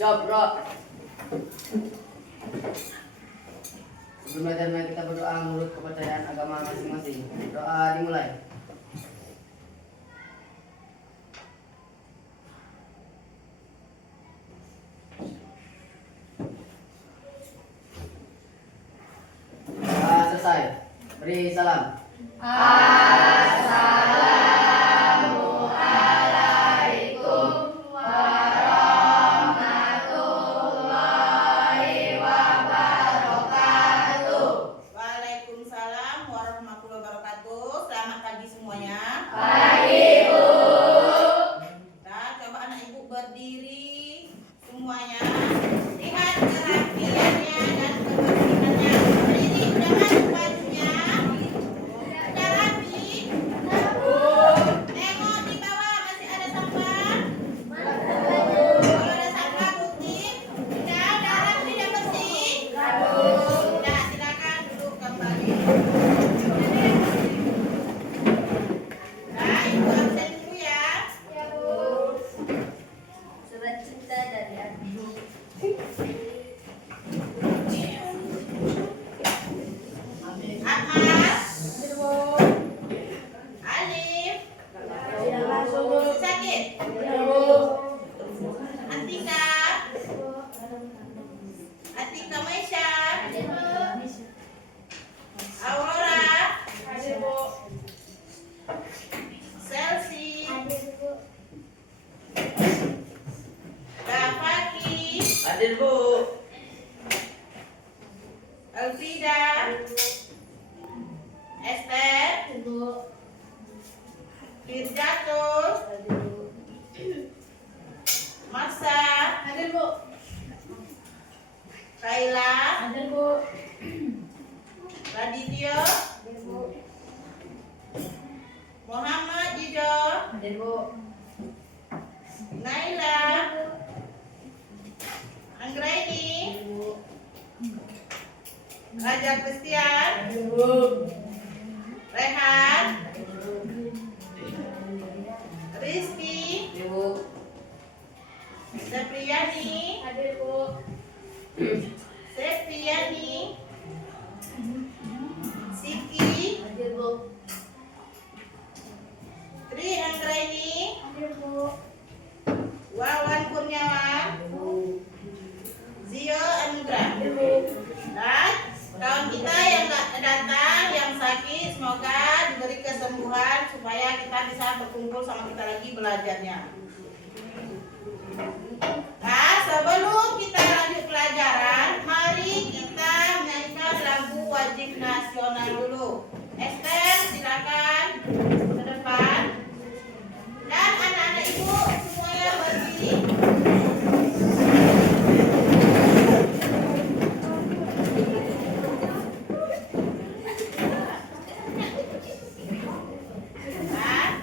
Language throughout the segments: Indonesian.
Jawab, bro. Sebelum belajar mari kita berdoa menurut kepercayaan agama masing-masing. Doa dimulai. Doa selesai. Beri salam. Waalaikumsalam warahmatullahi wabarakatuh. Selamat pagi semuanya. Pagi, Bu. Nah, coba anak ibu berdiri semuanya. Lihat kerapiannya dan kebersihannya. Berdiri, jangan bajunya. Sudah rapi. Tengok di bawah masih ada sampah. Kalau ada sampah putih, sudah rapi dan bersih. Sudah, silakan duduk kembali. Nah, ibu absen dulu ya. Surat cinta dari Abi. Ahmad, Alif, sakit. Atika, Atika Maisha, Aurora, Chelsea, Kafaki, Hadir, Bu. Elvida, Esther, Firdaus, Masa, Kaila, Radityo, Muhammad Jido, Naila, Anggraini, Raja Christian, Rehan, Rizky, Ibu. Sepriani, Sepriani, Siki, Tri Anggraini, Wawan Kurniawan, Zio Anugrah. Dan kawan kita yang datang, yang sakit, semoga diberi kesembuhan supaya kita bisa berkumpul sama kita lagi belajarnya. Nah, sebelum kita lanjut pelajaran, mari kita menyanyikan lagu wajib nasional dulu. Esther, silakan ke depan. Dan anak-anak ibu semuanya berdiri. Nah,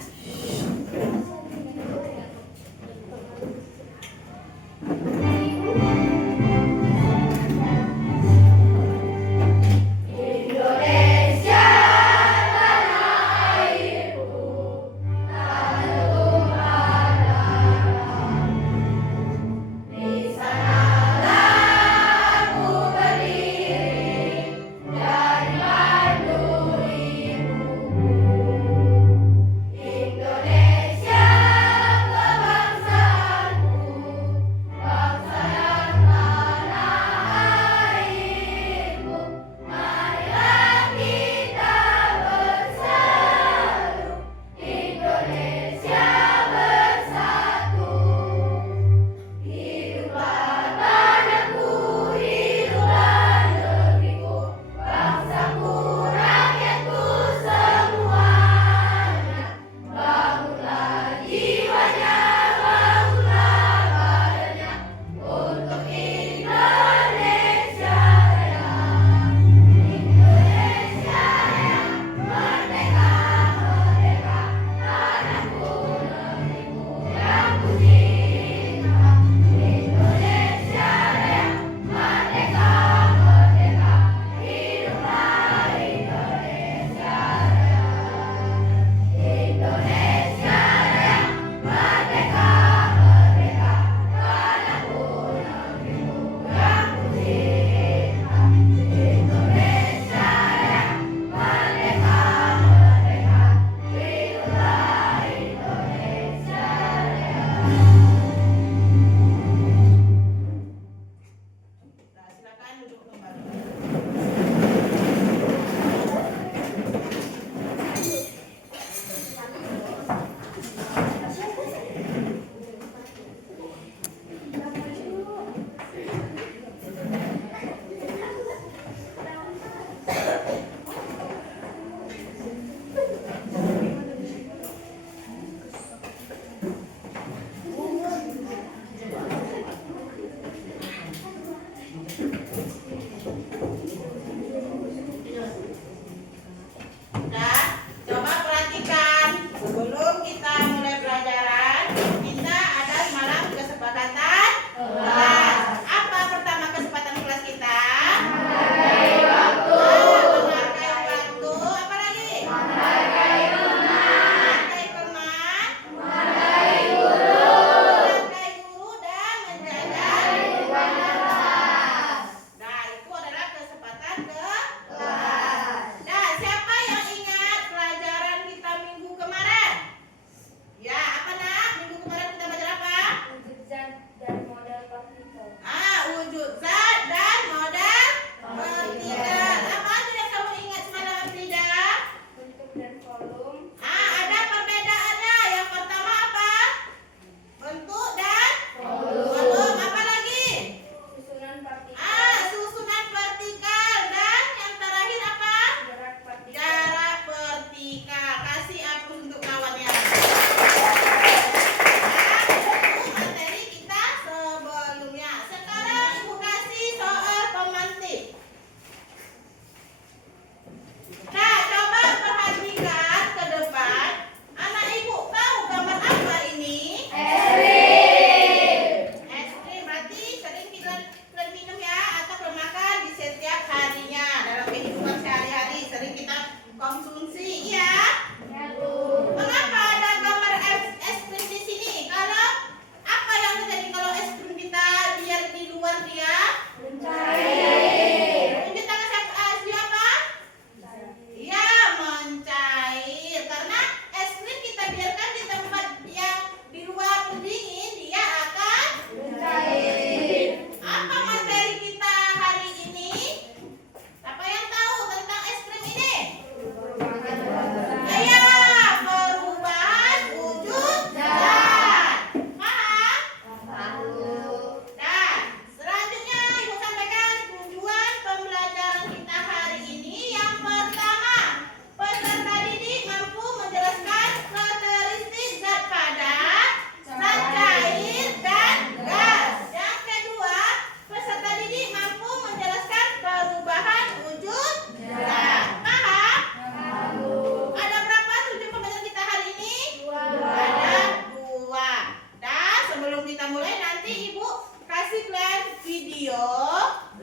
video,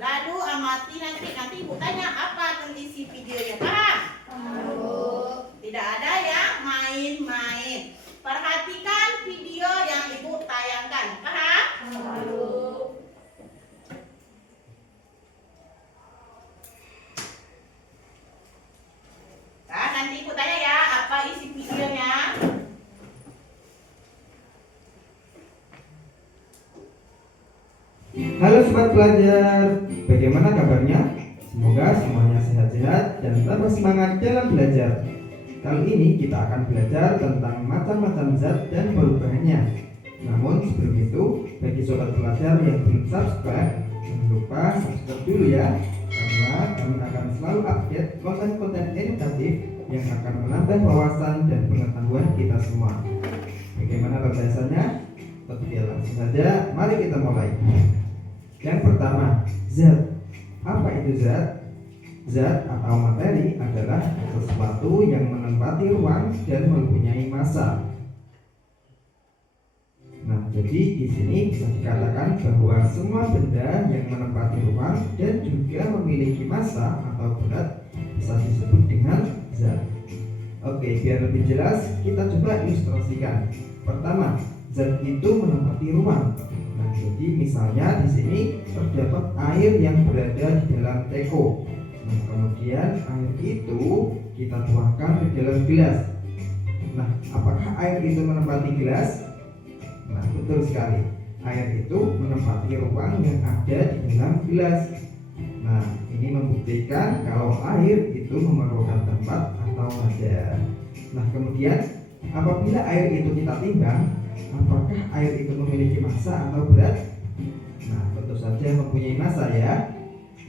lalu amati nanti ibu tanya apa isi videonya, paham? Tidak ada yang main-main. Perhatikan video yang ibu tayangkan, paham? Nah, nanti ibu tanya ya apa isi videonya. Halo sobat pelajar, bagaimana kabarnya? Semoga semuanya sehat-sehat dan tambah semangat dalam belajar. Kali ini kita akan belajar tentang macam-macam zat dan perubahannya. Namun sebelum itu, bagi sobat pelajar yang belum subscribe, jangan lupa subscribe dulu ya, karena kami akan selalu update konten-konten edukatif yang akan menambah wawasan dan pengetahuan kita semua. Bagaimana pembahasannya? Oke, langsung saja, mari kita mulai. Yang pertama, zat. Apa itu zat? Zat atau materi adalah sesuatu yang menempati ruang dan mempunyai massa. Nah, jadi di sini bisa dikatakan bahwa semua benda yang menempati ruang dan juga memiliki massa atau berat bisa disebut dengan zat. Oke, biar lebih jelas kita coba ilustrasikan. Pertama, zat itu menempati ruang. Nah, jadi misalnya di sini terdapat air yang berada di dalam teko. Nah, kemudian air itu kita tuangkan ke dalam gelas. Nah, apakah air itu menempati gelas? Nah, betul sekali. Air itu menempati ruang yang ada di dalam gelas. Nah, ini membuktikan kalau air itu memerlukan tempat atau wadah. Nah, kemudian apabila air itu kita timbang, apakah air itu memiliki massa atau berat? Nah, tentu saja mempunyai massa ya.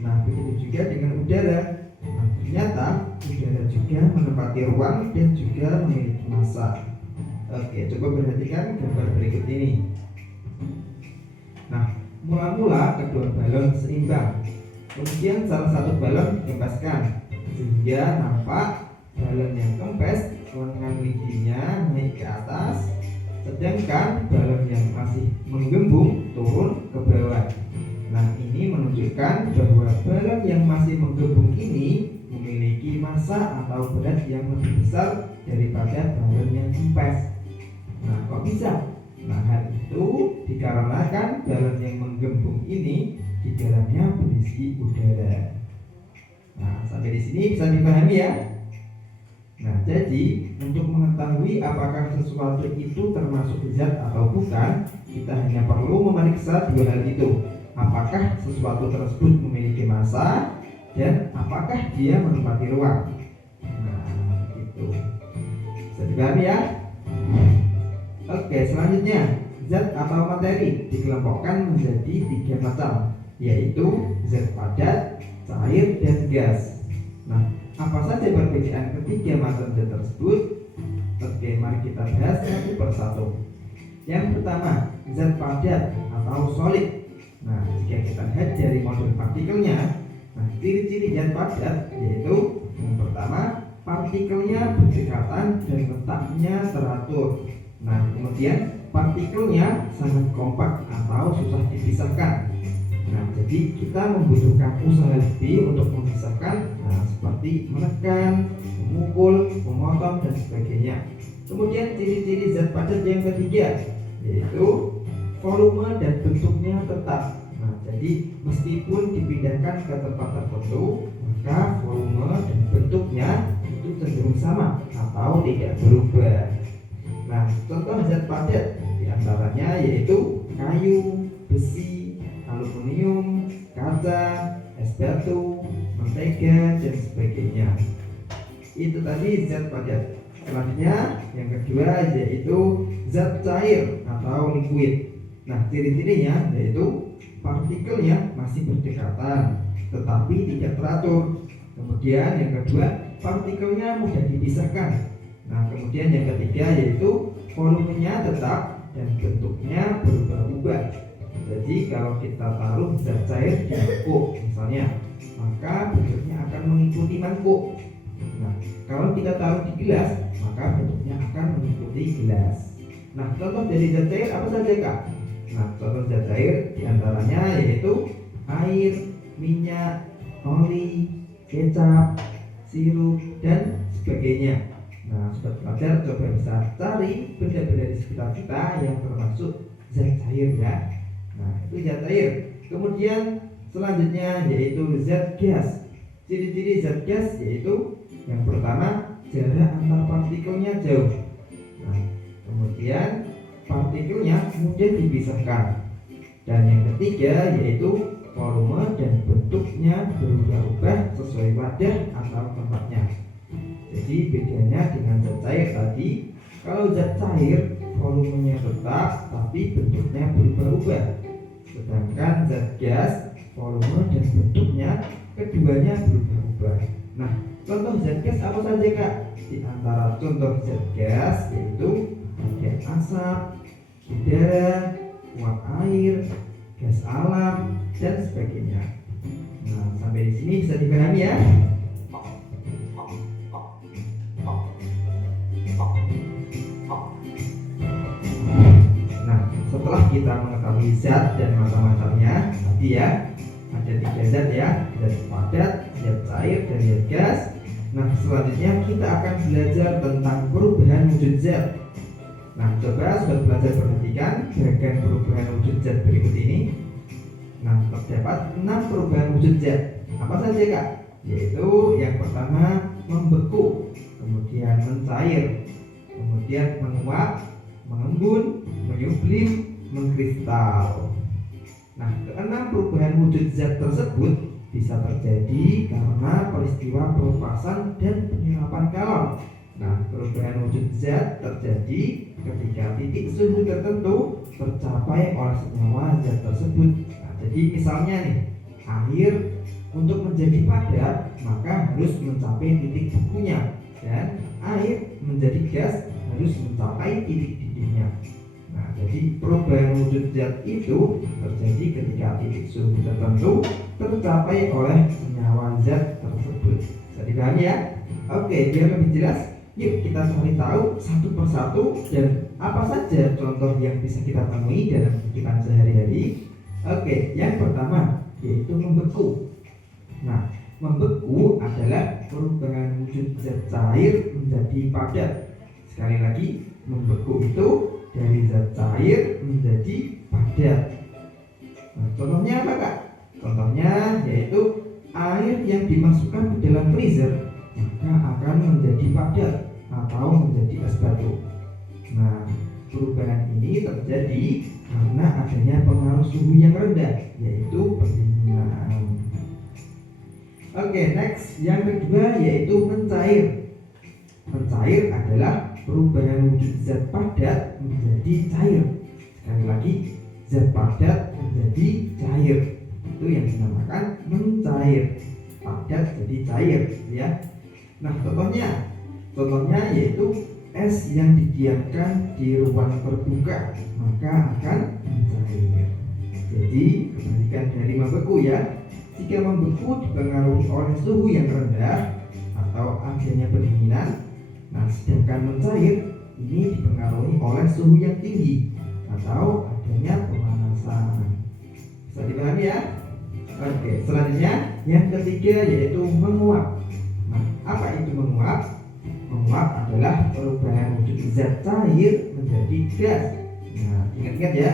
Nah, begitu juga dengan udara. Nah, ternyata udara juga menempati ruang dan juga memiliki massa. Oke, coba perhatikan gambar berikut ini. Nah, mula-mula kedua balon seimbang. Kemudian salah satu balon dikempeskan sehingga nampak balon yang kempes lengan lidinya naik ke atas, sedangkan balon yang masih menggembung turun ke bawah. Nah, ini menunjukkan bahwa balon yang masih menggembung ini memiliki massa atau berat yang lebih besar daripada balon yang kempes. Nah, kok bisa? Nah, hal itu dikarenakan balon yang menggembung ini di dalamnya berisi udara. Nah, sampai di sini bisa dipahami ya? Nah, jadi untuk mengetahui apakah sesuatu itu termasuk zat atau bukan, kita hanya perlu memeriksa dua hal itu. Apakah sesuatu tersebut memiliki massa dan apakah dia menempati ruang. Nah, itu bisa dipahami ya? Oke, selanjutnya zat atau materi dikelompokkan menjadi 3 macam, yaitu zat padat, cair, dan gas. Nah, apa saja perbedaan ketiga macam zat tersebut? Oke, mari kita bahas satu persatu. Yang pertama, zat padat atau solid. Nah, jika kita lihat dari model partikelnya, nah, ciri-ciri zat padat yaitu yang pertama, partikelnya berdekatan dan letaknya teratur. Nah, kemudian partikelnya sangat kompak atau susah dipisahkan. Nah, jadi kita membutuhkan usaha lebih untuk memisahkan, seperti menekan, memukul, memotong, dan sebagainya. Kemudian ciri-ciri zat padat yang ketiga yaitu volume dan bentuknya tetap. Nah, jadi meskipun dipindahkan ke tempat tertentu, maka volume dan bentuknya itu cenderung sama atau tidak berubah. Nah, contoh zat padat diantaranya yaitu kayu, besi, aluminium, kaca, es batu, mentega, dan sebagainya. Itu tadi zat padat. Selanjutnya yang kedua yaitu zat cair atau liquid. Nah, ciri-cirinya yaitu partikelnya masih berdekatan tetapi tidak teratur. Kemudian yang kedua, partikelnya mudah dipisahkan. Nah, kemudian yang ketiga yaitu volumenya tetap dan bentuknya berubah-ubah. Jadi kalau kita taruh zat cair di mangkuk misalnya, maka bentuknya akan mengikuti mangkuk. Nah, kalau kita taruh di gelas, maka bentuknya akan mengikuti gelas. Nah, contoh dari zat cair apa saja, Kak? Nah, contoh zat cair diantaranya yaitu minyak, oli, kecap, sirup, dan sebagainya. Nah, sobat pelajar coba bisa cari benda-benda di sekitar kita yang termasuk zat cair ya. Nah, itu zat cair. Kemudian selanjutnya yaitu zat gas. Ciri-ciri zat gas yaitu yang pertama, jarak antar partikelnya jauh. Nah, kemudian partikelnya mudah dipisahkan. Dan yang ketiga yaitu volume dan bentuknya berubah-ubah sesuai wadah atau tempatnya. Jadi bedanya dengan zat cair tadi, kalau zat cair volumenya tetap tapi bentuknya berubah-ubah. Sedangkan zat gas volume dan bentuknya keduanya berubah-ubah. Nah, contoh zat gas apa saja Kak? Di antara contoh zat gas yaitu ada asap, udara, uap air, gas alam, dan sebagainya. Nah, sampai di sini bisa dipahami ya. Nah, setelah kita mengetahui zat dan macam-macamnya, tadi ya ada 3 zat ya, zat padat, zat cair, dan zat gas. Nah, selanjutnya kita akan belajar tentang perubahan wujud zat. Nah, coba sobat belajar perhatikan bagian perubahan wujud zat berikut ini. Nah, terdapat 6 perubahan wujud zat. Apa saja Kak? Yaitu yang pertama membeku, kemudian mencair, kemudian menguap, mengembun, menyublim, mengkristal. Nah, keenam perubahan wujud zat tersebut bisa terjadi karena peristiwa perupasan dan penyerapan kalor. Nah, perubahan wujud zat terjadi ketika titik suhu tertentu tercapai oleh senyawa zat tersebut. Nah, jadi misalnya nih, air untuk menjadi padat maka harus mencapai titik bekunya, dan air menjadi gas harus mencapai titik didihnya. Nah, jadi perubahan wujud zat itu terjadi ketika titik suhu tertentu tercapai oleh senyawa zat tersebut. Bisa dipahami ya? Oke, biar lebih jelas, yuk kita cari tahu satu persatu dan apa saja contoh yang bisa kita temui dalam kehidupan sehari-hari. Oke, yang pertama yaitu membeku. Nah, membeku adalah perubahan wujud zat cair menjadi padat. Sekali lagi, membeku itu dari zat cair menjadi padat. Nah, contohnya apa Kak? Contohnya yaitu air yang dimasukkan ke dalam freezer maka akan menjadi padat atau menjadi es batu. Nah, perubahan ini terjadi karena adanya pengaruh suhu yang rendah, yaitu pendinginan. Oke, next, yang kedua yaitu mencair. Mencair adalah perubahan wujud zat padat menjadi cair. Sekali lagi, zat padat menjadi cair. Itu yang dinamakan mencair. Padat jadi cair, ya. Nah, contohnya yaitu es yang didiamkan di ruang terbuka maka akan mencair. Jadi kebalikan dari membeku ya. Jika membeku dipengaruhi oleh suhu yang rendah atau adanya pendinginan, nah sedangkan mencair ini dipengaruhi oleh suhu yang tinggi atau adanya pemanasan. Bisa dipahami ya? Oke, selanjutnya yang ketiga yaitu menguap. Nah, apa itu menguap? Menguap adalah perubahan wujud zat cair menjadi gas. Nah, ingat-ingat ya,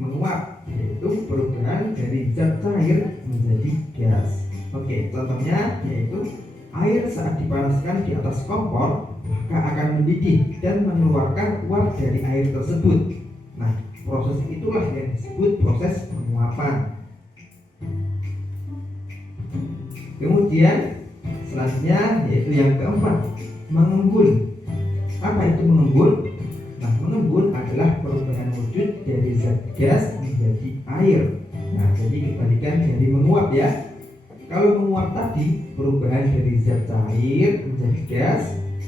menguap yaitu perubahan dari zat cair menjadi gas. Oke, contohnya yaitu air saat dipanaskan di atas kompor maka akan mendidih dan mengeluarkan uap dari air tersebut. Nah, proses itulah yang disebut proses penguapan. Kemudian selanjutnya yaitu yang keempat, mengembun. Apa itu mengembun? Nah, mengembun adalah perubahan wujud dari zat gas menjadi air. Nah, jadi kebalikan dari menguap ya. Kalau menguap tadi perubahan dari zat cair menjadi gas.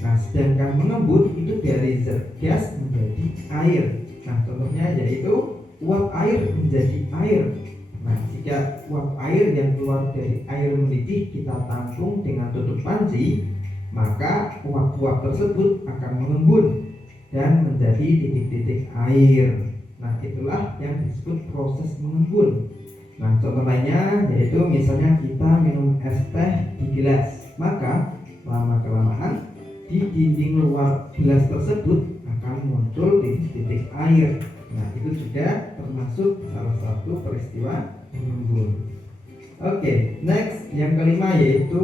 Nah, sedangkan mengembun itu dari zat gas menjadi air. Nah, contohnya yaitu uap air menjadi air. Nah, jika uap air yang keluar dari air mendidih kita tampung dengan tutup panci, maka uap-uap tersebut akan mengembun dan menjadi titik-titik air. Nah, itulah yang disebut proses mengembun. Nah, contoh lainnya yaitu misalnya kita minum es teh di gelas, maka lama-kelamaan di dinding luar gelas tersebut akan muncul titik-titik air. Nah, itu juga termasuk salah satu peristiwa mengembun. Oke, next yang kelima yaitu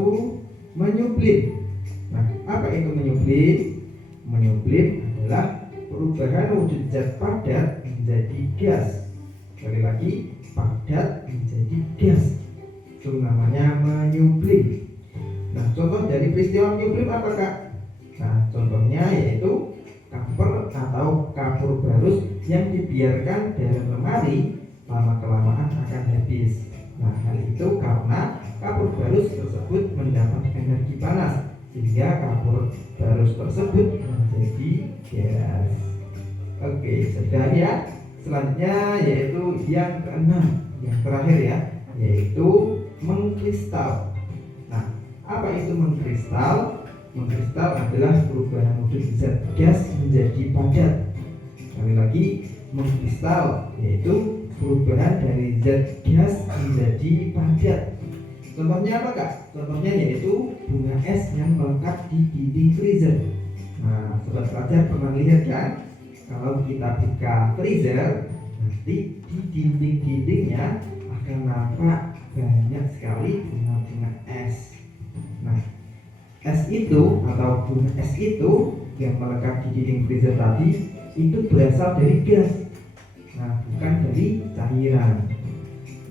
menyublim. Nah, apa itu menyublim? Menyublim adalah perubahan wujud zat padat menjadi gas. Sekali lagi, padat menjadi gas. Itu namanya menyublim. Nah, contoh dari peristiwa menyublim apa, Kak? Nah, contohnya yaitu kamper atau kapur barus yang dibiarkan dalam lemari lama-kelamaan akan habis. Nah, hal itu karena kapur barus tersebut mendapat energi panas sehingga kapur barus tersebut menjadi gas. Oke, sudah ya. Selanjutnya yaitu yang keenam, yang terakhir ya, yaitu mengkristal. Nah, apa itu mengkristal? Mengkristal adalah perubahan wujud zat gas menjadi padat. Sekali lagi, mengkristal yaitu perubahan dari zat gas menjadi padat. Contohnya apa, Kak? Contohnya yaitu bunga es yang melekat di dinding freezer. Nah, sobat pelajar pernah lihat kan? Kalau kita buka freezer, nanti di dinding-dindingnya akan nampak banyak sekali bunga-bunga es. Nah, es itu atau bunga es itu yang melekat di dinding freezer tadi itu berasal dari gas. Nah, bukan dari cairan.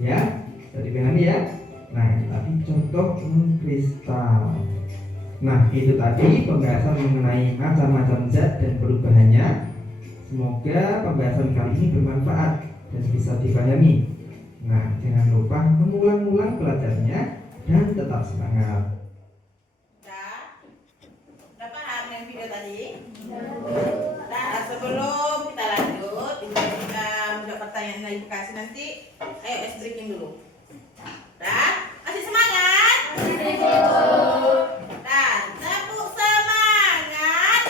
Ya, jadi dipahami ya. Nah, tadi contoh mengkristal. Nah, itu tadi pembahasan mengenai macam-macam zat dan perubahannya. Semoga pembahasan kali ini bermanfaat dan bisa dipahami. Nah, jangan lupa mengulang-ulang pelajarannya dan tetap semangat. Udah paham yang video tadi? Nah, sebelum kita lanjut, kita udah pertanyaan yang Ibu kasih nanti. Ayo es breaking dulu. Dan kasih semangat. Dan tepuk semangat.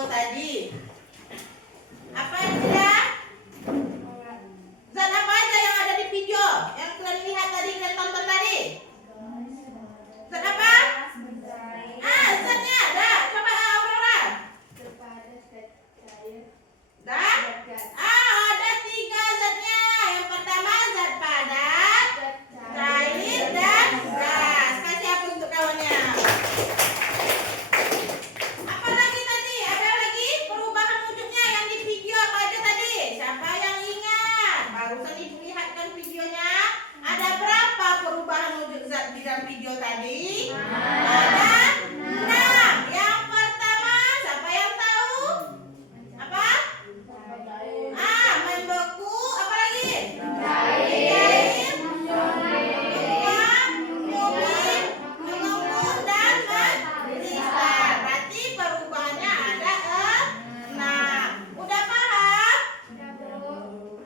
Tadi apa yang sudah? Zat apa aja yang ada di video yang kalian lihat tadi, kalian tonton tadi? Zat apa? Zatnya ada. Coba Aurora. Dah? Ada 3 zatnya. Yang pertama zat padat, cair, dan gas. Kasih apa untuk kawannya? Di dalam video tadi ada 6. Yang pertama siapa yang tahu? Apa? Membeku. Apa lagi? Cair, menyublim, mengembun, dan mengkristal. Berarti perubahannya ada 6. Udah paham?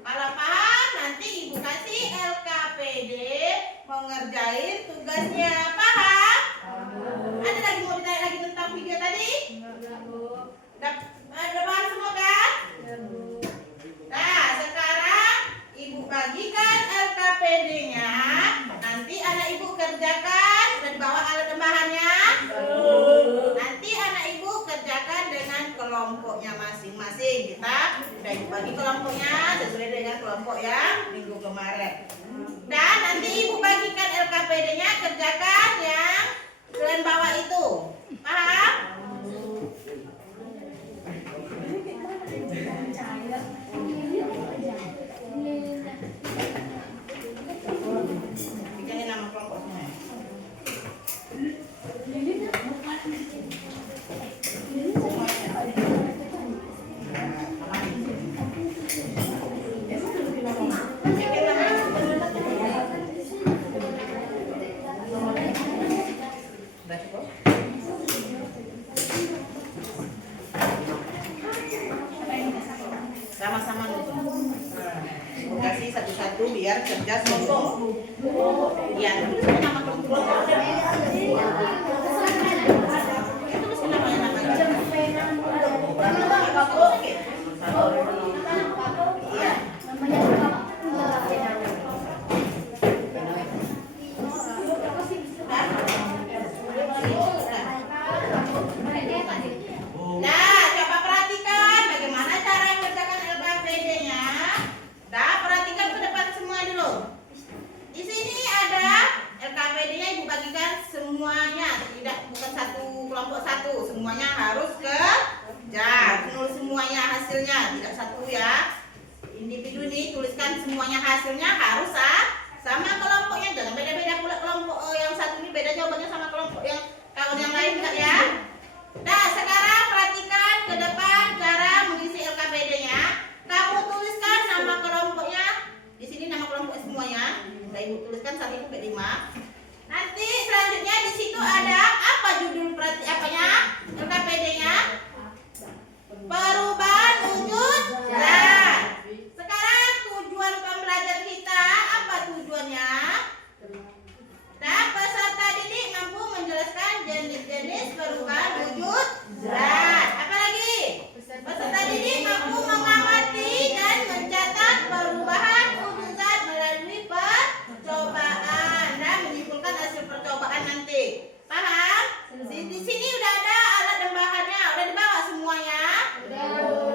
Kalau paham nanti Ibu kasih LKPD mengerjain tugasnya. Paham? Ada lagi mau ditanya lagi tentang video tadi? Udah paham semua kan? Nah, sekarang Ibu bagikan LKPD-nya. Nanti anak Ibu kerjakan. Sudah dibawa alat tambahannya? Nanti anak Ibu kerjakan dengan kelompoknya masing-masing. Kita sudah Ibu bagi kelompoknya sesuai dengan kelompok yang minggu kemarin. Dan nanti Ibu bagikan LKPD-nya, kerjakan yang kalian bawa itu. Paham? Bicarain nama kelompok semua. satu-satu biar kerja sombong. Ya, tuliskan nama kelompok. Tuliskan namanya. Oke. Iya. Nah, coba perhatikan bagaimana cara mengerjakan LKPD-nya. Nah, perhatikan ke depan semua dulu. Di sini ada LKPD-nya ibu bagikan semuanya, bukan satu kelompok satu, semuanya harus tulis semuanya hasilnya, tidak satu ya. Individu nih tuliskan semuanya hasilnya harus sama kelompoknya, jangan beda-beda pula kelompok yang satu ini beda jawabannya sama kelompok yang kawan yang lain enggak ya. Nah, sekarang perhatikan ke depan cara mengisi LKPD-nya. Kamu tuliskan nama kelompoknya. Di sini nama kelompok semuanya. Nah, ibu tuliskan 1 sampai 5. Nanti selanjutnya di situ ada apa judul LKPD-nya? Perubahan wujud zat. Sekarang tujuan pembelajaran kita apa tujuannya? Nah, peserta didik mampu menjelaskan jenis-jenis perubahan wujud zat. Apa lagi? Peserta didik mampu mengamati dan mencatat perubahan wujud zat melalui percobaan dan menyimpulkan hasil percobaan nanti. Paham? Di sini udah ada alat dan bahannya, udah dibawa semuanya.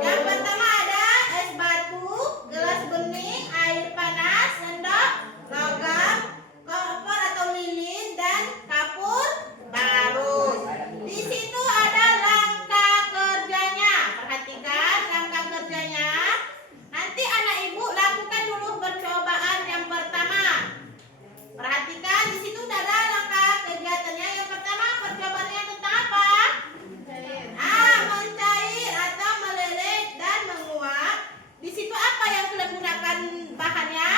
Yang pertama ada es batu, gelas bening, air panas, sendok, logam, kompor atau lilin, dan kapur barus. Di situ ada langkah kerjanya. Perhatikan langkah kerjanya. Nanti anak ibu lakukan dulu percobaan yang pertama. Perhatikan di situ ada langkah kegiatannya. Yang pertama percobaannya tentang apa? Mencair atau meleleh dan menguap. Di situ apa yang kalian gunakan bahannya?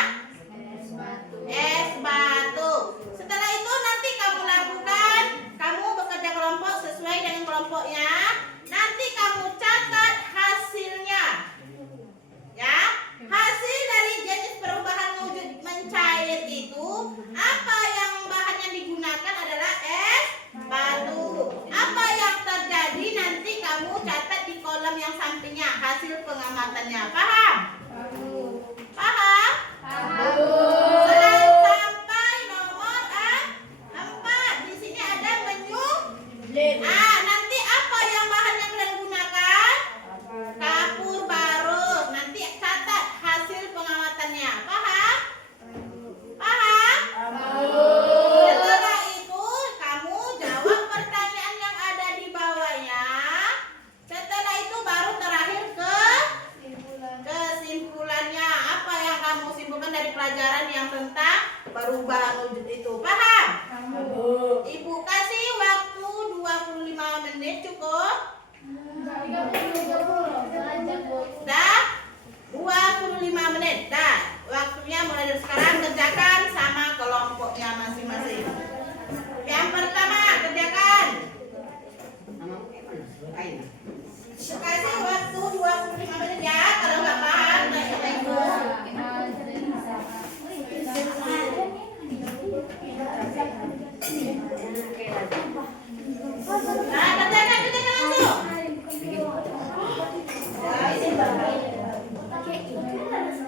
Es batu. Setelah itu nanti kamu lakukan, kamu bekerja kelompok sesuai dengan kelompoknya. Nanti kamu catat hasilnya. Ya, hasil dari jenis perubahan wujud mencair itu apa yang bahan yang digunakan adalah es batu. Apa yang terjadi nanti kamu catat di kolom yang sampingnya hasil pengamatannya. Paham? Paham? Sampai nomor 4. Di sini ada menyulit. Nanti apa yang bahan yang kalian gunakan? Kapur barus. Nanti catat hasil pengamatannya. Paham? Paham? Setelah itu kamu jawab pertanyaan yang ada di bawahnya. Setelah itu baru terakhir kesimpulannya. Apa yang kamu simpulkan dari pelajaran yang tentang perubahan wujud itu? Paham? Ibu kasih waktu 25 menit cukup? Dah? 25 menit. Dah. Waktunya mulai dari sekarang, kerjakan sama kelompoknya masing-masing. Yang pertama, kerjakan. Kasih waktu 25 menit ya. Kalau nggak paham, tanya ibu. Nah, kerjakan langsung.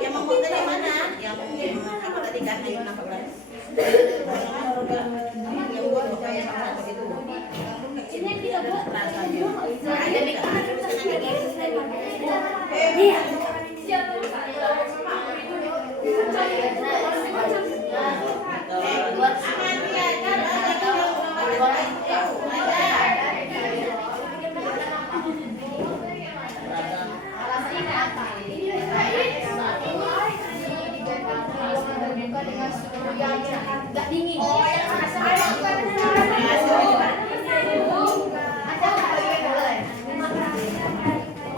Yang mau dari mana? Yang apa tadi kan? Ayo nafas berani. Yang buat kayak sama begitu. Ini kita buat terasa dia. Ada buat aman ya kan? dengan suhu yang nggak dingin.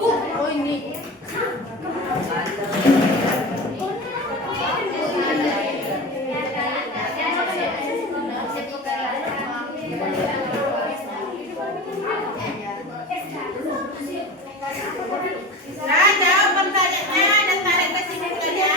Oh ini. Nah, jawab pertanyaannya dan tarik kesimpulannya.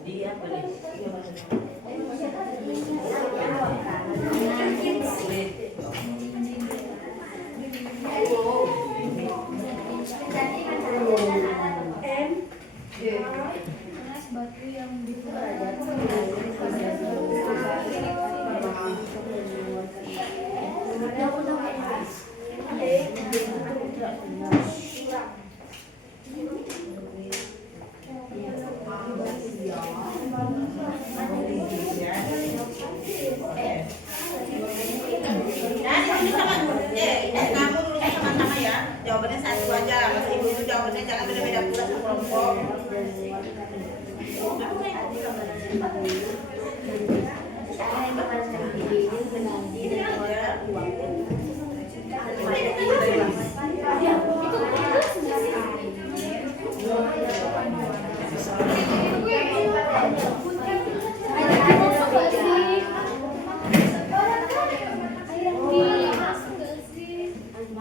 Dia jangan beda-beda pula sekelompok.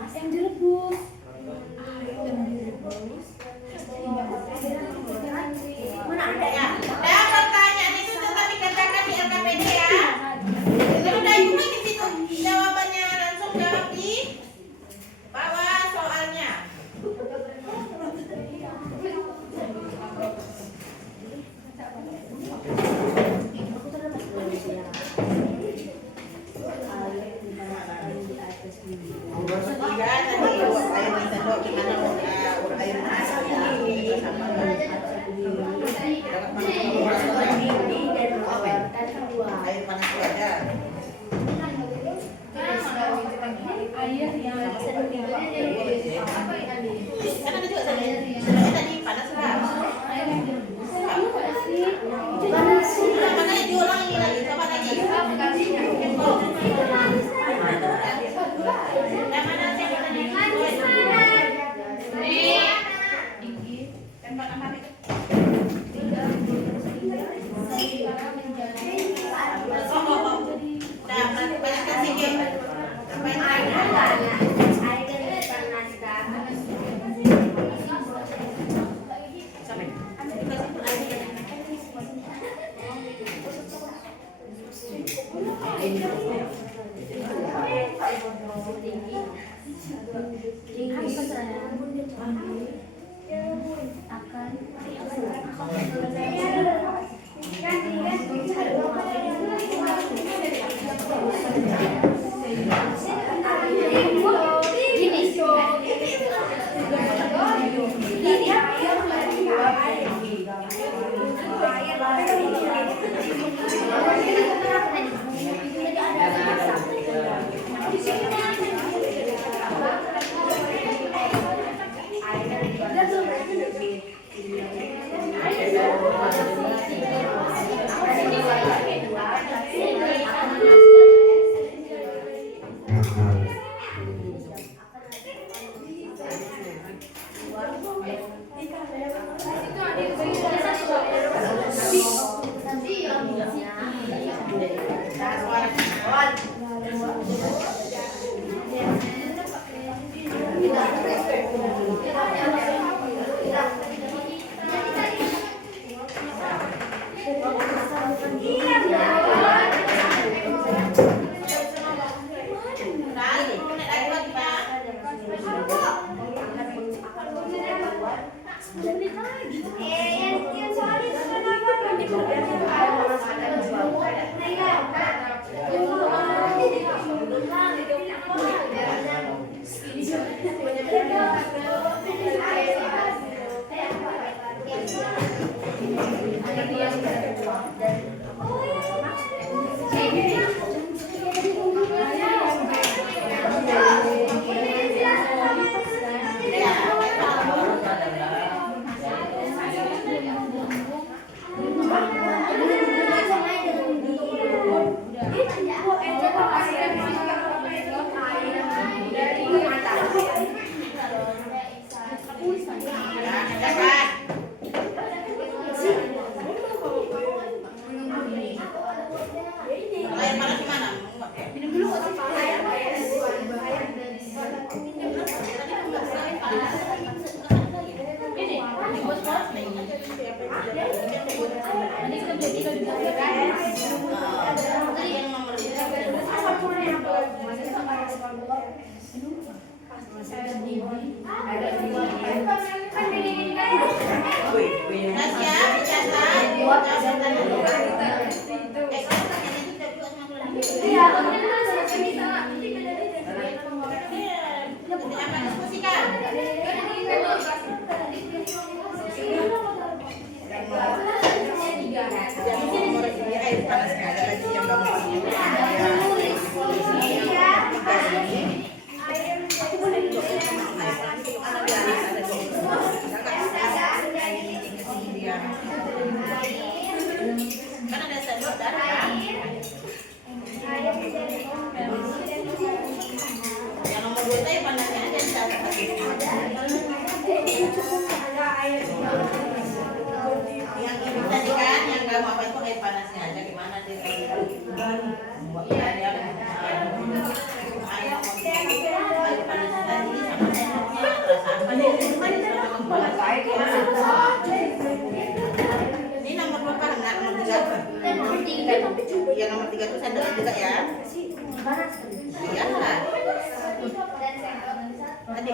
Yang direbus. Mana ada Ya, dan pertanyaan itu tetap dikatakan di LKPD ya. Kalau udah juga di situ jawabannya langsung jawab di bawah soalnya. Tiga tadi air disendok gimana air masak ya. Air panas itu ada. air yang Kan ada juga tadi panas sudah. air yang direbus. Makanya diulangi lagi, coba lagi. Yang mana siapa tadi? Tempat apa itu? Nah, banyak sedikit. Apa yang lain? Air Buatnya panasnya aja di dalam pakai. Yang ibu tadi kan yang nggak mau apa itu air panasnya aja gimana dia? Air panasnya tadi sama sendoknya terasa apa nih? Ini nomor berapa? Enggak, nomor 3. Nomor 3. Iya nomor 3 itu sendok juga ya. Iya lah. Tadi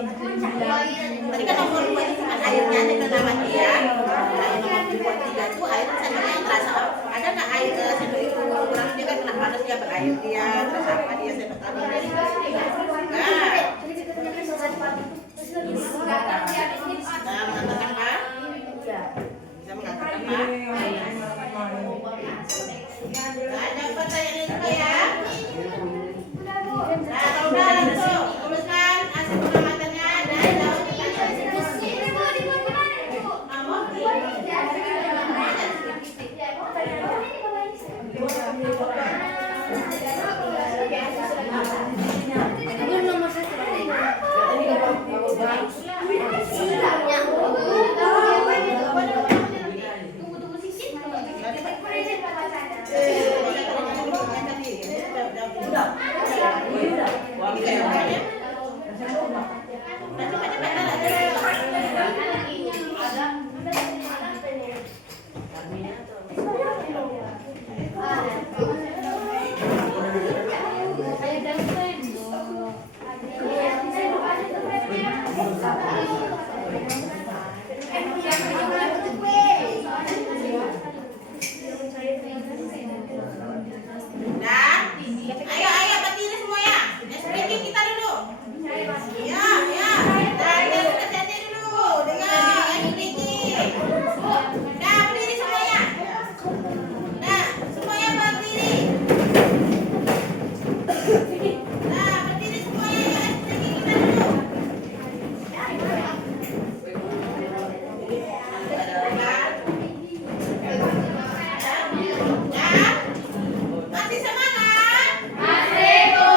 kan nomor 2 itu cuma airnya aja ke nama dia. Nomor 3 itu air sendoknya yang terasa. Ada nggak air sendok itu kurang dia kan kena panas dia berair dia terasa apa dia sendok tadi? Nah, mengatakan Pak? Bisa mengatakan Pak? Ada pertanyaan juga ya? Nah, kalau udah langsung tuliskan hasil pengamatannya dan jawab pertanyaan. Nomor 1. Ayo berdiri semua ya. Speaking kita dulu. Ya. Nah, kita kerjanya dulu dengan speaking. Nah, berdiri semuanya. Nah, semuanya berdiri. Nah, berdiri semuanya ya. Speaking kita dulu. Masih semangat? Masih, Bu.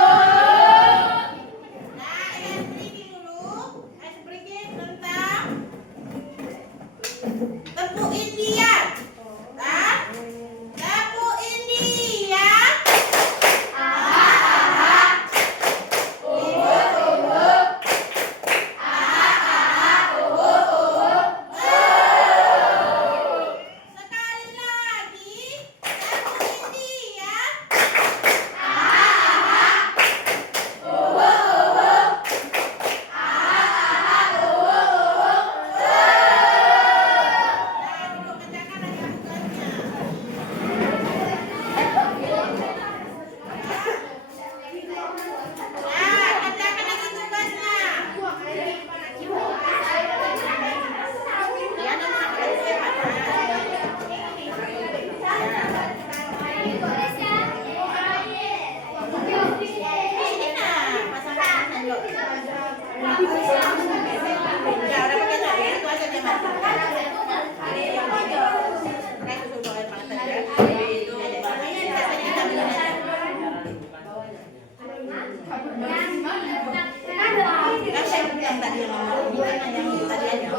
Nah, yang speaking dulu. Speaking tentang tepuk India. Nah, tepuk India. Sekali lagi, tepuk India. Nah, duduk kerjakan aja tugasnya. Nah, kerjakan lagi tugasnya. Ya, nomor apa aja ya, Pak? Ini nah, pasang sendok. Ya, udah pakai tadi, itu aja dia mati. Kayak susu air panas tadi ya. Biasanya kita bilang aja. Kan saya yang tadi yang nomor bukan yang tadi aja.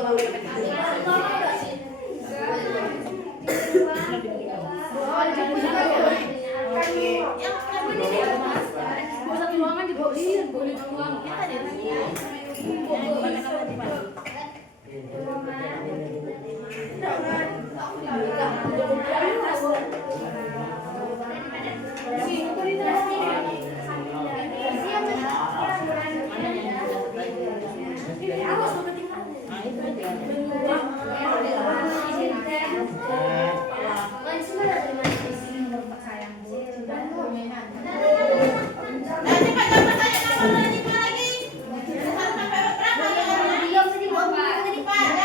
Nah, cepat jawab pertanyaan nomor lagi.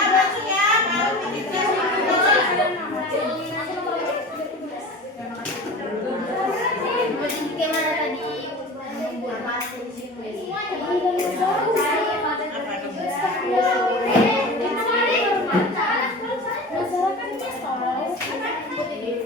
1 sampai berapa? Pak, jawab langsung ya. Mau bikin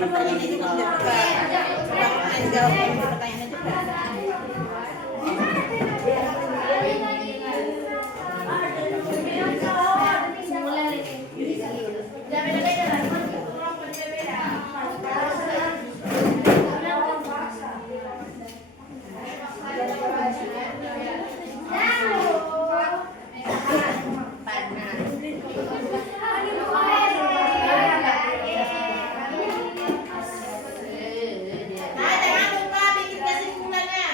Pertanyaannya juga tidak juga. Jawab pertanyaannya juga. Nah, jangan lupa bikin kesimpulannya.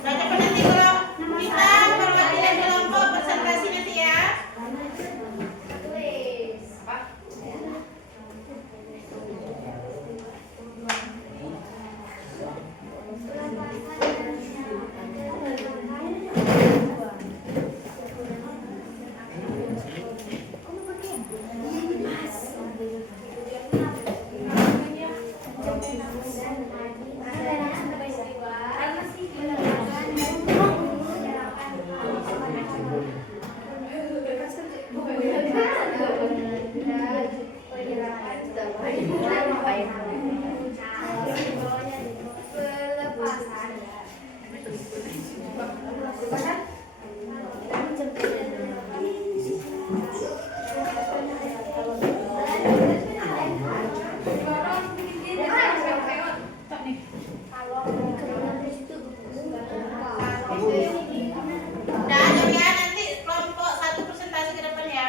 Baca nanti kalau kita perwakilan kelompok presentasi nanti ya. Udah aja ya, nanti kelompok satu presentasi ke depan ya.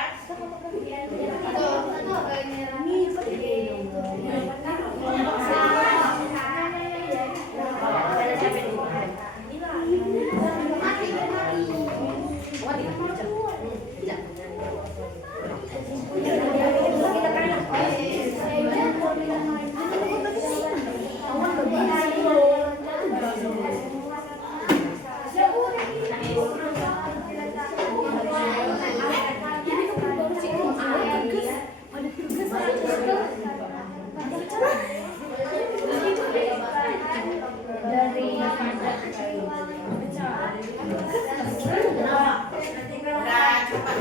Udah cepat.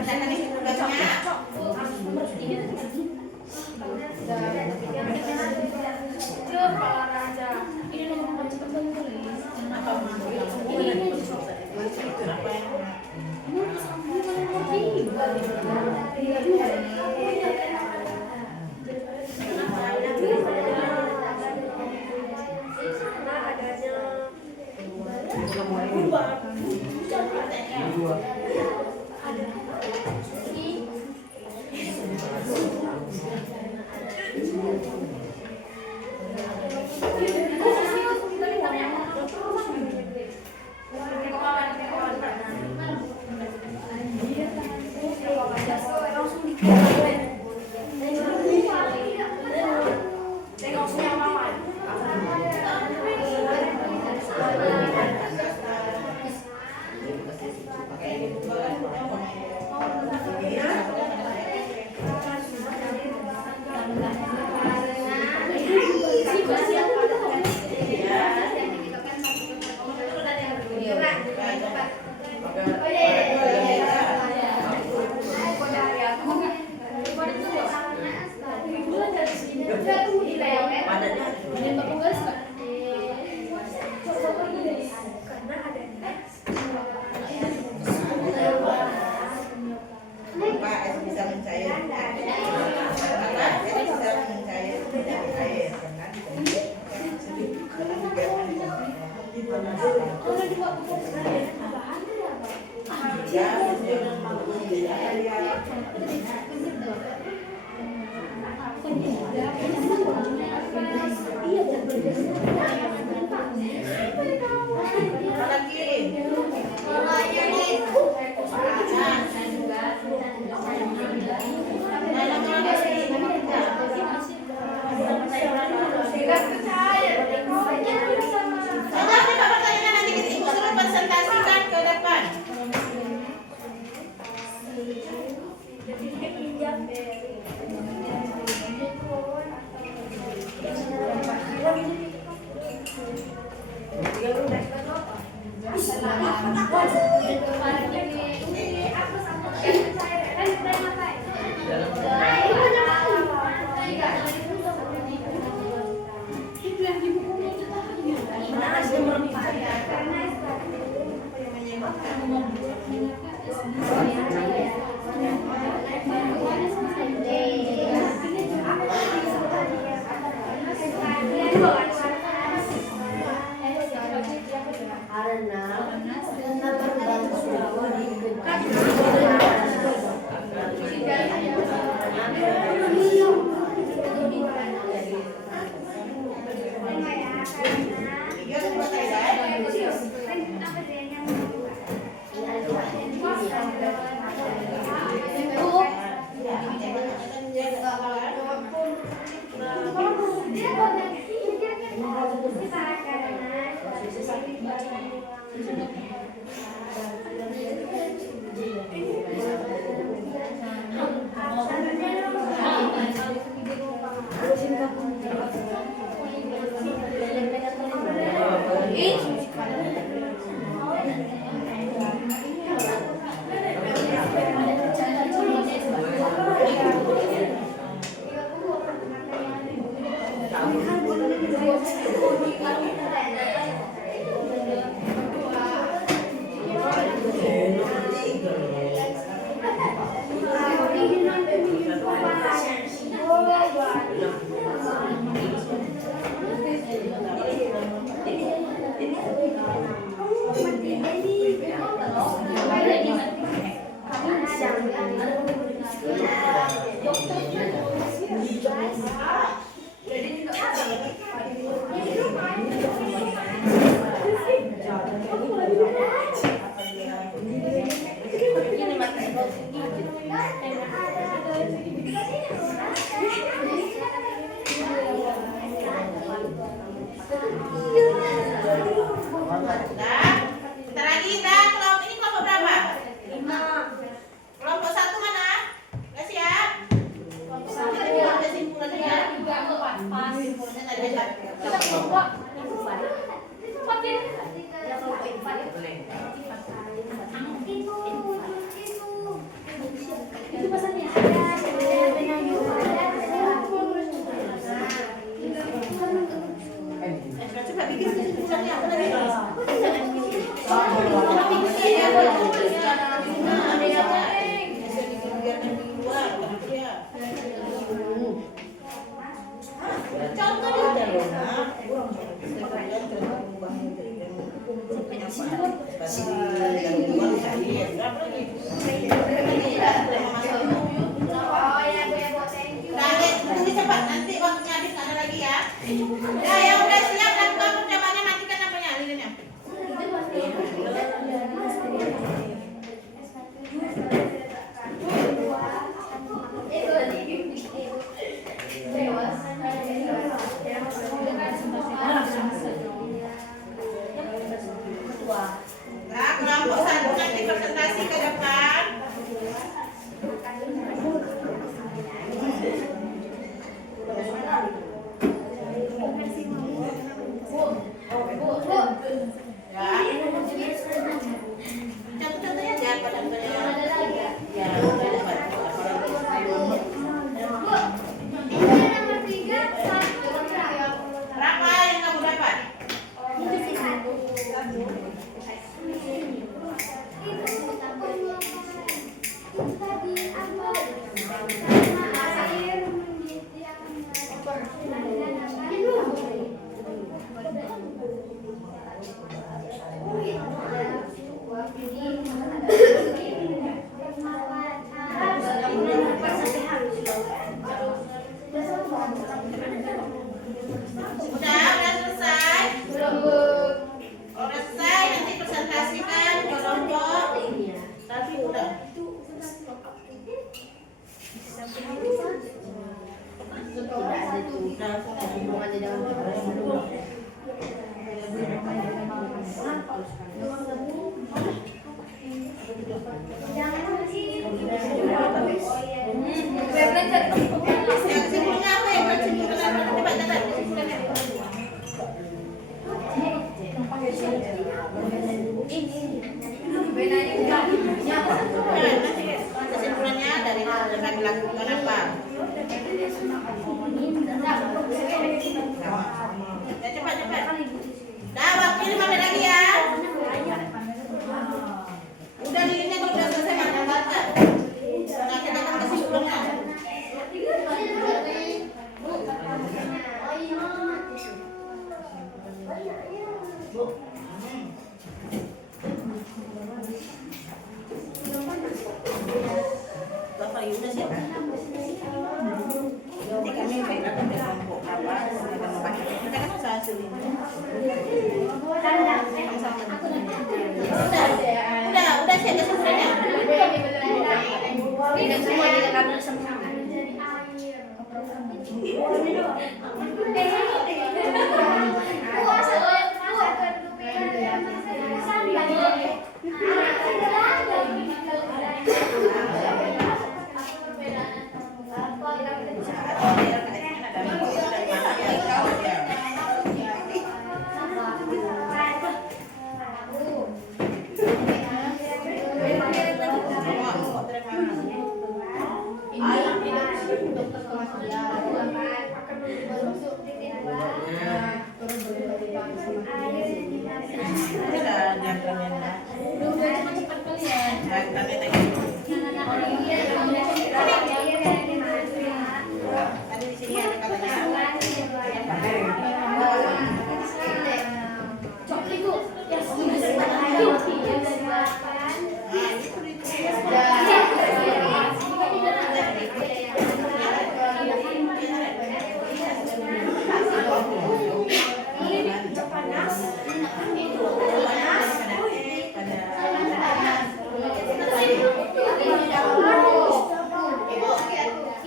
Kerjakan isi tugasnya. Bentar lagi, kelompok ini kelompok berapa? 5. Kelompok 1 mana? Gak siap? Kelompok 1 ada simpulannya ya? Simpulannya tadi coba bikin simpulannya apa tadi? Cepat nanti waktunya habis ada lagi ya. Nah, yang udah siap lakukan percobaan, matikan apanya lilinnya. Nah, kelompok 1 nanti presentasi ke depan. Contoh-contohnya jangan pada berapa yang kamu dapat? Ya, cepat. Dah, waktu 5 menit lagi ya. Udah lilinnya kalau udah selesai mana baca. Nah, kita akan kesimpulannya. Bapak Ibu udah siap? Nanti kami akan berkelompok apa? Kita kan usaha hasilnya. Udah siap kesimpulannya. Dan semua dilengkapi sama-sama.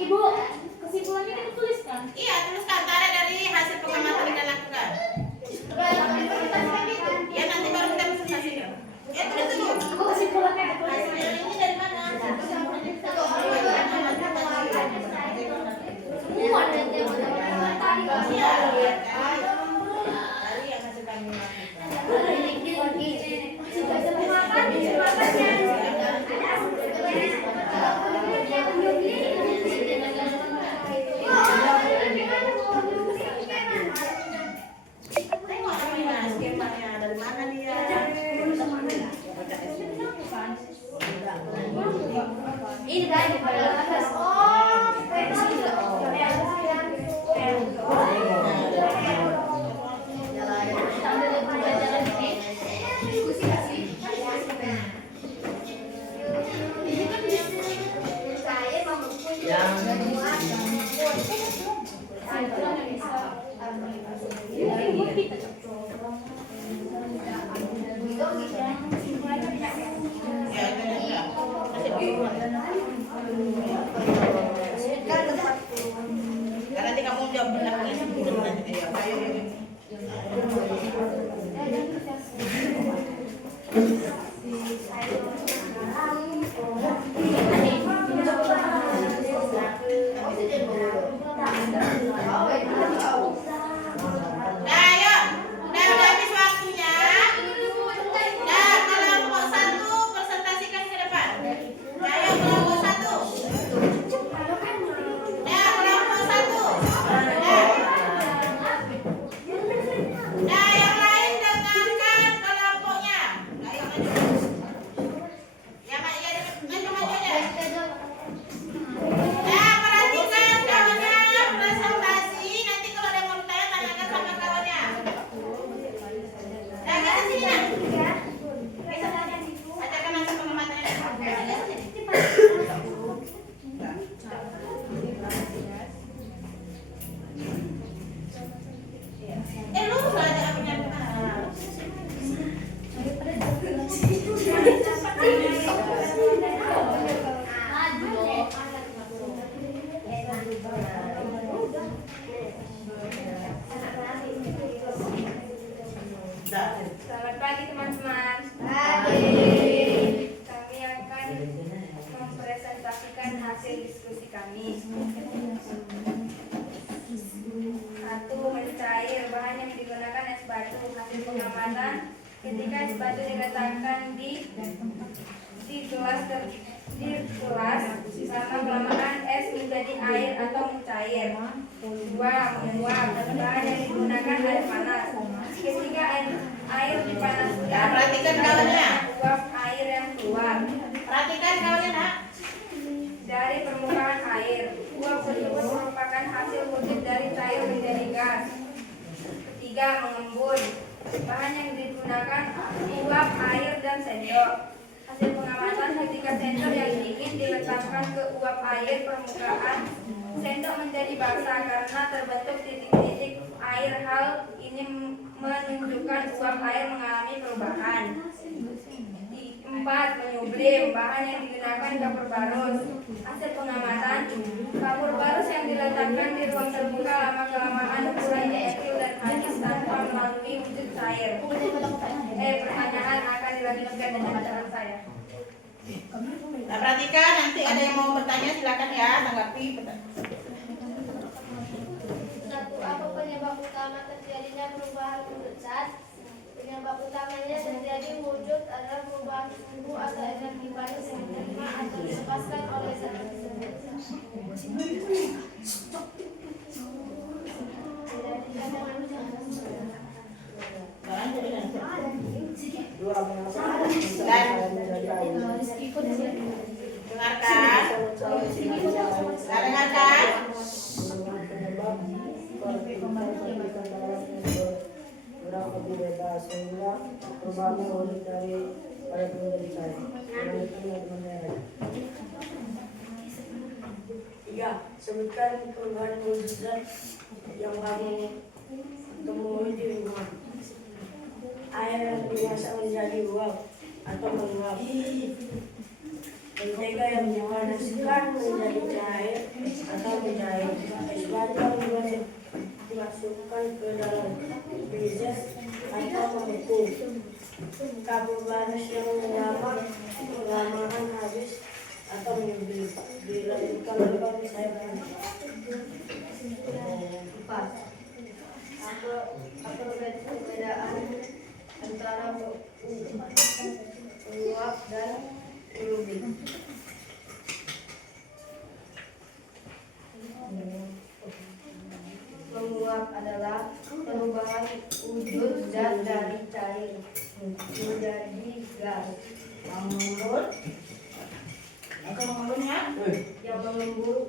Ibu, kesimpulannya kan dituliskan. Iya, tuliskan antara dari hasil pengamatan yang kita lakukan. Ya, nanti baru kita presentasikan. Ya, tulis dulu. Aku kesimpulannya Hasilnya ini dari mana? semua dan teman-teman tadi. Iya, dari yang hasil kami lakukan. Tengok skemanya dari mana dia? Ini dari atas. Ya, itu ya. Karena nanti kamu jawab benar nanti ya. Ayo. Nah, ayo. Udah habis waktunya. Nah, kelompok 1 presentasikan ke depan. Ayo kelompok 1. Nah, kelompok 1. Nah, yang lain dengarkan kelompoknya. Ayo maju. Ya, Mak, ya, maju aja. Nah, perhatikan kawannya presentasi. Nanti kalau ada yang mau bertanya, tanyakan sama kawannya. Nah, ke sini, Nak. Bacakan hasil pengamatannya. Lurus lah aja punya. Selamat pagi teman-teman. Kami akan mempresentasikan hasil diskusi kami. 1. Mencair, bahan yang digunakan es batu. Hasil pengamatan ketika es batu diletakkan di gelas di kelas lama-kelamaan es menjadi air atau mencair. 2. Menguap. Bahan yang digunakan air panas. Ketika air dipanaskan, Ya, perhatikan kawannya. uap air yang keluar Perhatikan kawannya, Nak. dari permukaan air. Uap tersebut merupakan hasil wujud dari cair menjadi gas. 3. Mengembun. Bahan yang digunakan uap air dan sendok. Hasil pengamatan ketika sendok yang dingin diletakkan ke uap air permukaan, sendok menjadi basah karena terbentuk titik-titik air. Hal ini menunjukkan uap air mengalami perubahan. 4. Menyublim. Bahan yang digunakan kapur barus. Hasil pengamatan, kapur barus yang diletakkan di ruang terbuka lama-kelamaan ukurannya kecil dan habis tanpa melalui wujud cair. Pertanyaan akan dilanjutkan dengan cara saya. Nah, perhatikan, nanti ada yang mau bertanya silakan ya, tanggapi. 1. Apa penyebab utama terjadinya perubahan wujud zat? Penyebab utamanya terjadi wujud adalah perubahan suhu atau energi panas yang diterima atau dilepaskan oleh zat tersebut. Dengarkan. Dengarkan. Lebih bebas sehingga perubahan wujud dari pada menjadi cair. Tiga, sebutkan perubahan wujud zat yang kamu temui di rumah. Air yang dimasak menjadi uap atau menguap. Mentega yang dipanaskan menjadi cair atau mencair. Es batu yang dimasukkan ke dalam freezer atau membeku. Kapur barus yang kelamaan habis atau menyublim. Dilanjutkan oleh saya. 4. Apa perbedaan antara menguap dan menyublim? Menguap adalah perubahan wujud zat dari cair menjadi gas. Mengembun. Atau mengembunnya? Yang mengembun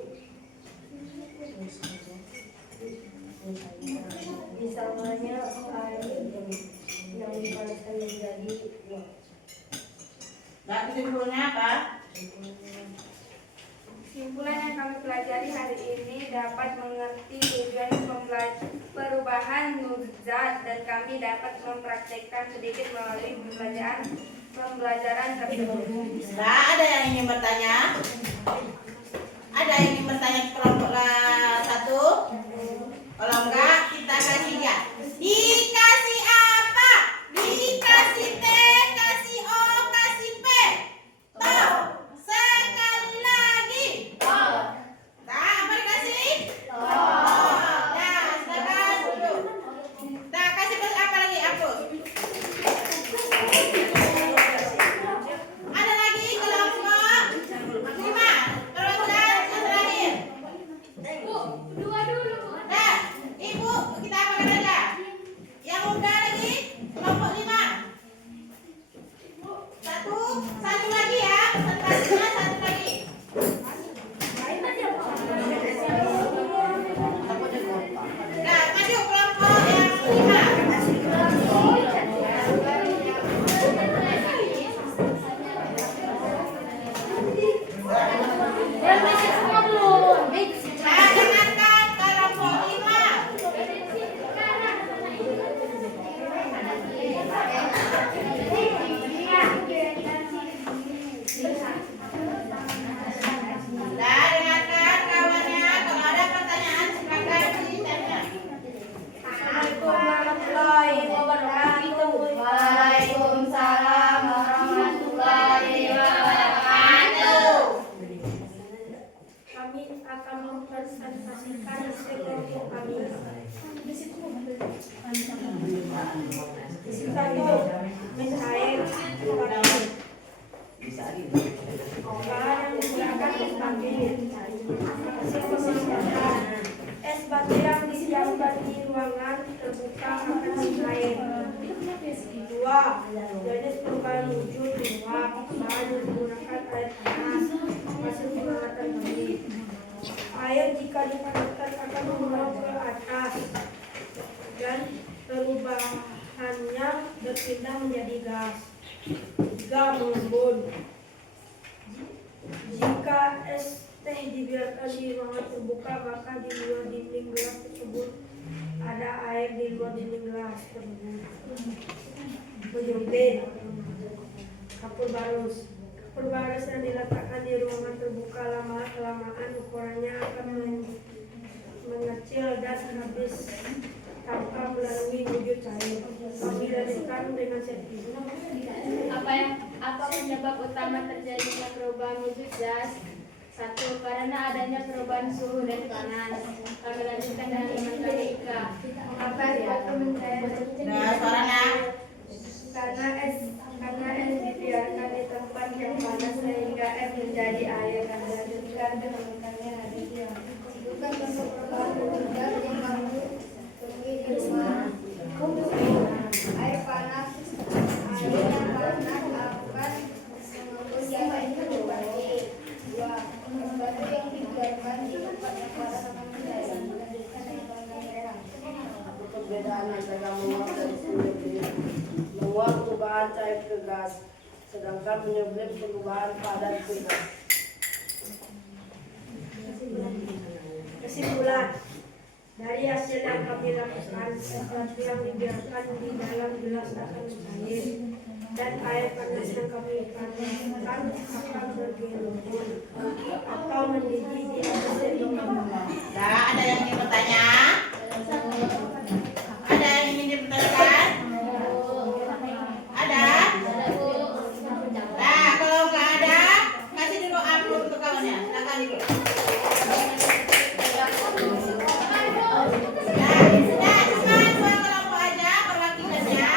misalnya air yang dipanaskan menjadi uap. Nah, kesimpulannya apa? Kesimpulan yang kami pelajari hari ini dapat mengerti tujuan perubahan wujud zat dan kami dapat mempraktekkan sedikit melalui pembelajaran tersebut. Nah, ada yang ingin bertanya? Ada yang ingin bertanya ke kelompok satu? Kalau enggak, kita kasih dia. Dikasih apa? Dikasih T, kasih O, kasih P. Tahu? Sekali lagi. Nah, apa dikasih? Nah, silakan dulu. Nah, kasih apa lagi? Hapus. Ada lagi kelompok 5. Perwakilan yang terakhir. Bu, 2 dulu. Nah, Ibu, kita apakan aja? Yang muda lagi, kelompok 5. Satu lagi ya. Selanjutnya satu lagi. Nah, maju kelompok yang 5. Dan masih semua belum. Nah, dengarkan kelompok 5. Nah, dengarkan kawannya. Kalau ada pertanyaan, silakan ditanya. Assalamualaikum warahmatullahi wabarakatuh. Waalaikumsalam warahmatullahi wabarakatuh. Kami akan mempresentasikan hasil kelompok kami. 1. Mencair. Bahan mengembun. Jika es teh dibiarkan di ruangan terbuka, maka di luar dinding gelas tersebut ada air di luar dinding gelas tersebut. Menyempit. Kapur barus. Kapur barus yang diletakkan di ruangan terbuka lama-kelamaan ukurannya akan mengecil dan habis tanpa melalui wujud cair. Dilanjutkan dengan safety. Apa penyebab utama terjadinya perubahan wujud gas? 1. Karena adanya perubahan suhu dan panas. Kami lanjutkan dengan matematika. Mengapa suatu mencairan Nah, suaranya. karena es dibiarkan di tempat yang panas sehingga es menjadi air. Kami lanjutkan dengan matematika. Bukan bentuk perubahan wujud gas yang kamu temui di rumah. Air yang panas akan mengembun gas itu berbagi. 2. Batu yang dibiarkan di tempat yang panas akan menjadi merah. Perbedaan antara menguap dan menyeblit. Menguap perubahan cair ke gas, sedangkan menyeblit perubahan padat ke gas. Kesimpulan dari hasil yang kami lakukan, sesuatu yang dibiarkan di dalam gelas akan mencair dan air panas yang kami panaskan akan bergelombang atau mendidih di atas sedimen. Nah, ada yang ingin bertanya? Ada yang ingin dipertanyakan? Ada? Nah, kalau nggak ada, kasih dulu upload untuk kawannya. Silakan dulu. Nah, cuma dua kelompok aja perwakilannya.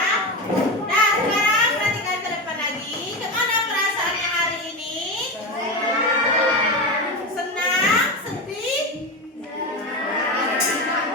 Nah, sekarang perhatikan ke depan lagi. Gimana perasaannya hari ini? Senang? Sedih? Senang?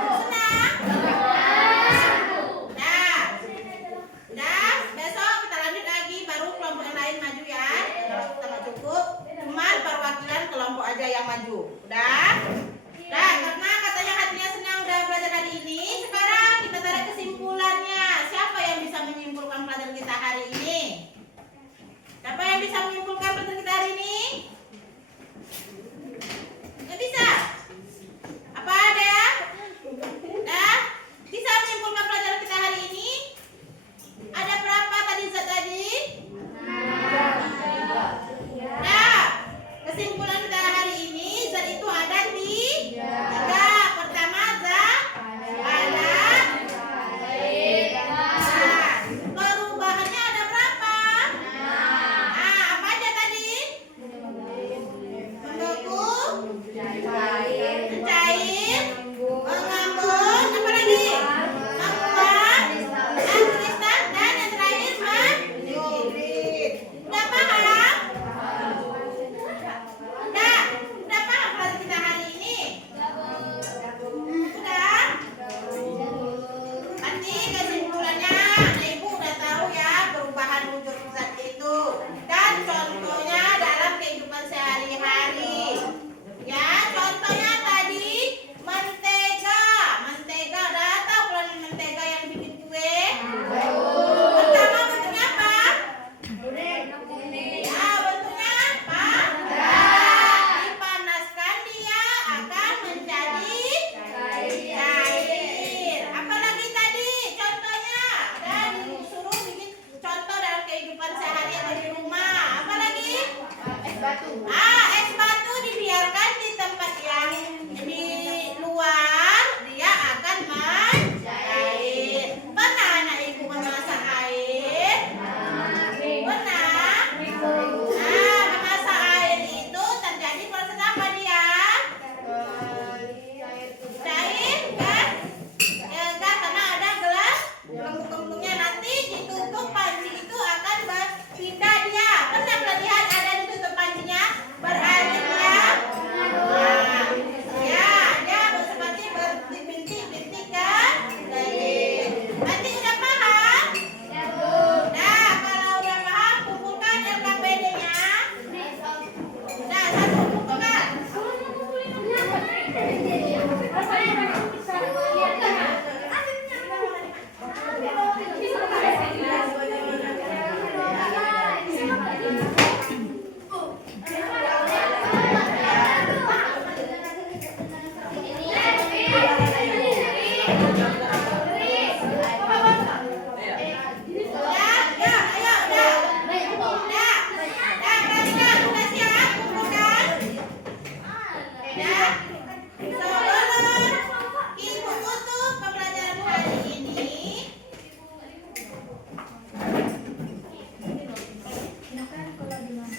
Udah,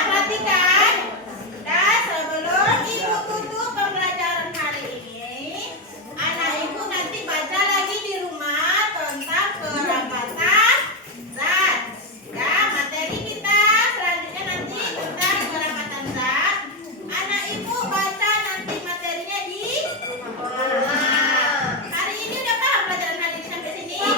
perhatikan. Dan sebelum ibu tutup pembelajaran hari ini, anak ibu nanti baca lagi di rumah tentang kerapatan zat. Ya, materi kita selanjutnya nanti tentang kerapatan zat. Anak ibu baca nanti materinya di rumah. Hari ini udah paham pelajaran hari ini sampai sini? Nah,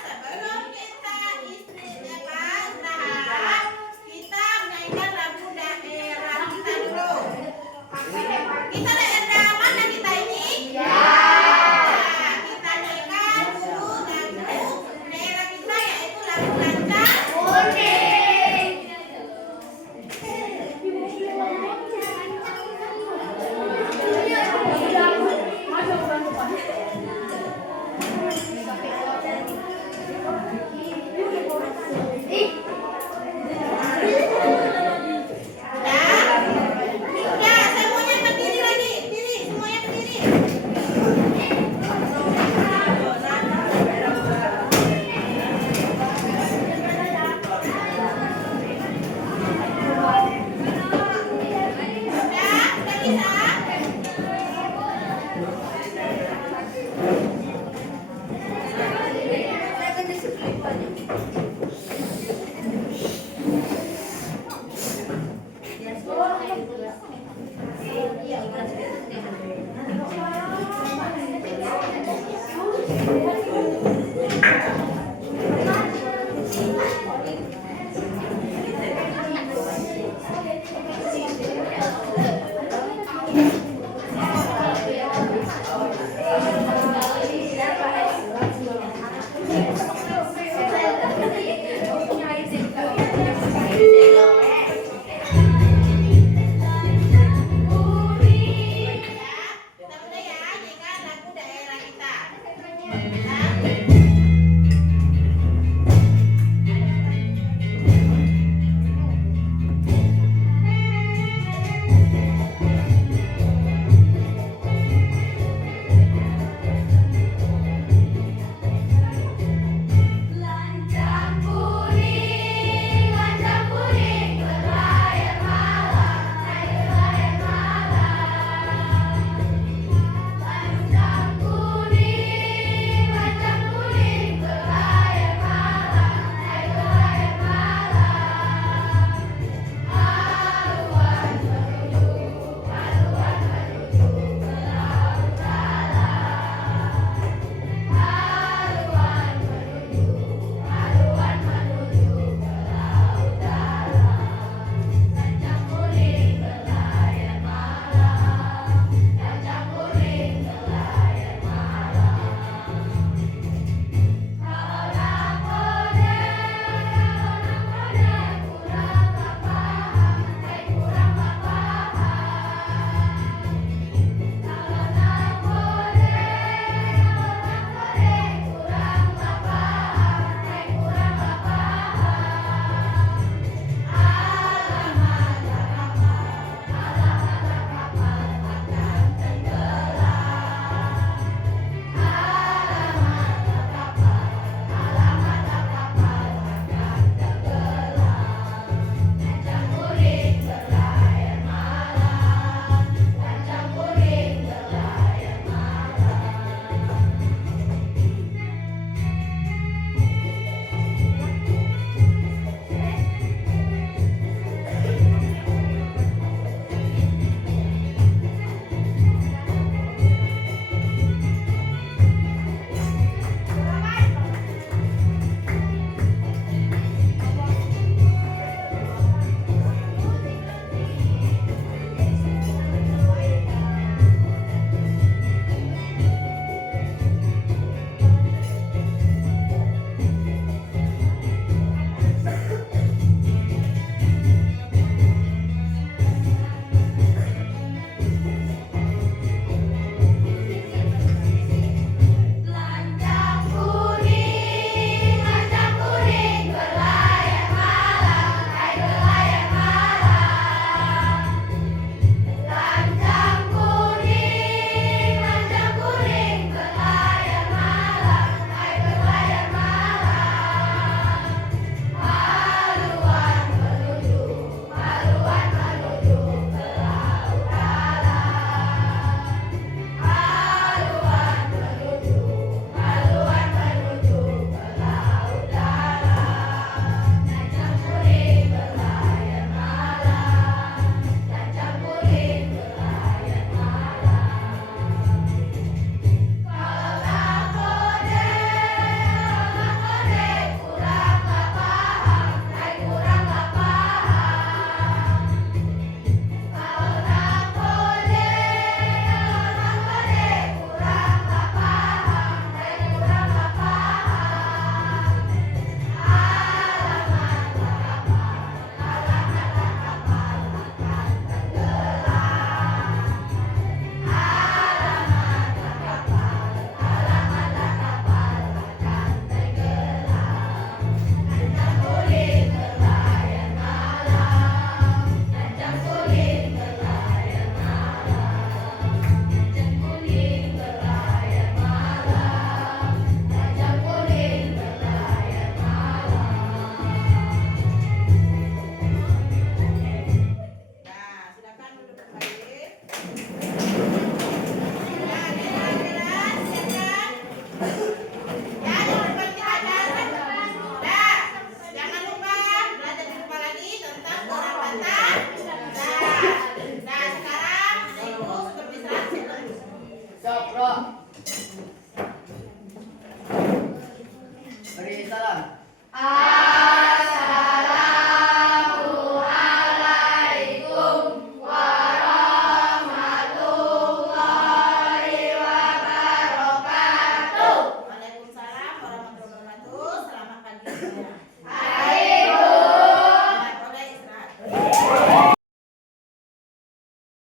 sebelum kita istirahat, kita menyanyikan lagu daerah kita dulu. Kita daerah mana kita ini? Nah, kita nyanyikan dulu lagu daerah kita, yaitu lagu Lancang Kuning. Ya, semuanya berdiri lagi. Berdiri, semuanya berdiri. Udah bisa?